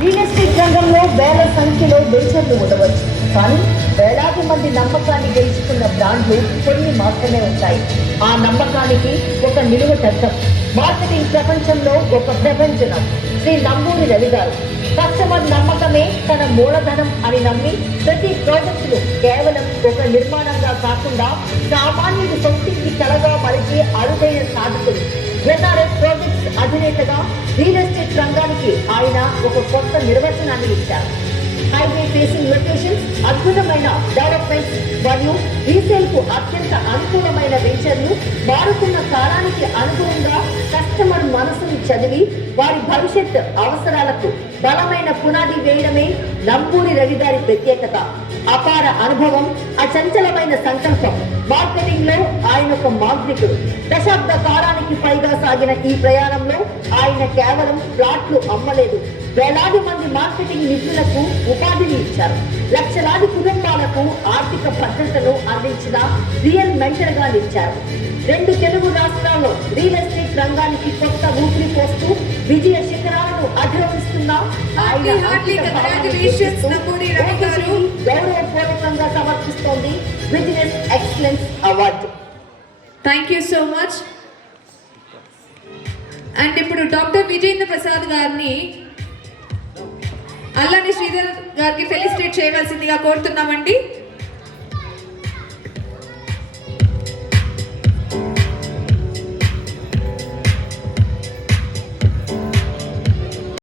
Real estate రంగంలో వేల సంఖ్యలో వెంచర్లు ఉండవచ్చు, కానీ వేలాది మంది నమ్మకాన్ని గెలుచుకున్న బ్రాండ్లు కొన్ని మాత్రమే ఉంటాయి. ఆ నమ్మకానికి ఒక నిలువటద్దం, మార్కెటింగ్ ప్రపంచంలో ఒక ప్రపంచనం. శ్రీ నంబూరి రవి గారు కస్టమర్ నమ్మకమే తన మూలధనం అని నమ్మి ప్రతి ప్రాజెక్టును కేవలం ఒక నిర్మాణంగా కాకుండా సామాన్యుడి సొంతికి కలగా మలిచి అరుదైన సాధకులు. ఎన్ఆర్ఎస్ ప్రాజెక్ట్స్ అధినేతగా రియల్ ఎస్టేట్ రంగానికి ఆయన ఒక కొత్త నిర్వచనాన్ని ఇచ్చారు. హైవే ఫేసింగ్ లొకేషన్స్, అద్భుతమైన డెవలప్మెంట్స్ మరియు రీసేల్ కు అత్యంత అనుకూలమైన వెంచర్లు, మారుతున్న కాలానికి అనుగుణంగా కస్టమర్ మనసును చదివి వారి భవిష్యత్ అవసరాలకు బలమైన పునాది వేయడమే నంబూరి రవి గారి ప్రత్యేకత. అపార అనుభవం, అచంచలమైన సంకల్పం. మార్కెటింగ్ లో ఆయన ఒక మాంత్రికుడు. దశాబ్ద కాలానికి పైగా సాగిన ఈ ప్రయాణంలో ఆయన కేవలం ప్లాట్లు అమ్మలేదు, వేలాది మంది మార్కెటింగ్ నిపుణులకు ఉపాధిని ఇచ్చారు. లక్షలాది కుటుంబాలకు ఆర్థిక భద్రతను అందించిన రియల్ మెంటర్ గా నిలిచారు. 2 తెలుగు రాష్ట్రాల్లో రియల్ ఎస్టేట్ రంగానికి కొత్త ఊపిరి పోస్తూ విజయ శిఖరాలను అధిరోహిస్తున్న ఆయన గౌరవపూర్వకంగా సమర్పిస్తోంది business excellence award. Thank you so much. And ఇప్పుడు డాక్టర్ విజయేంద్ర ప్రసాద్ గారిని అల్లాని శ్రీధర్ గారికి ఫెలిసిటేట్ చేయవలసిందిగా కోరుతున్నామండి.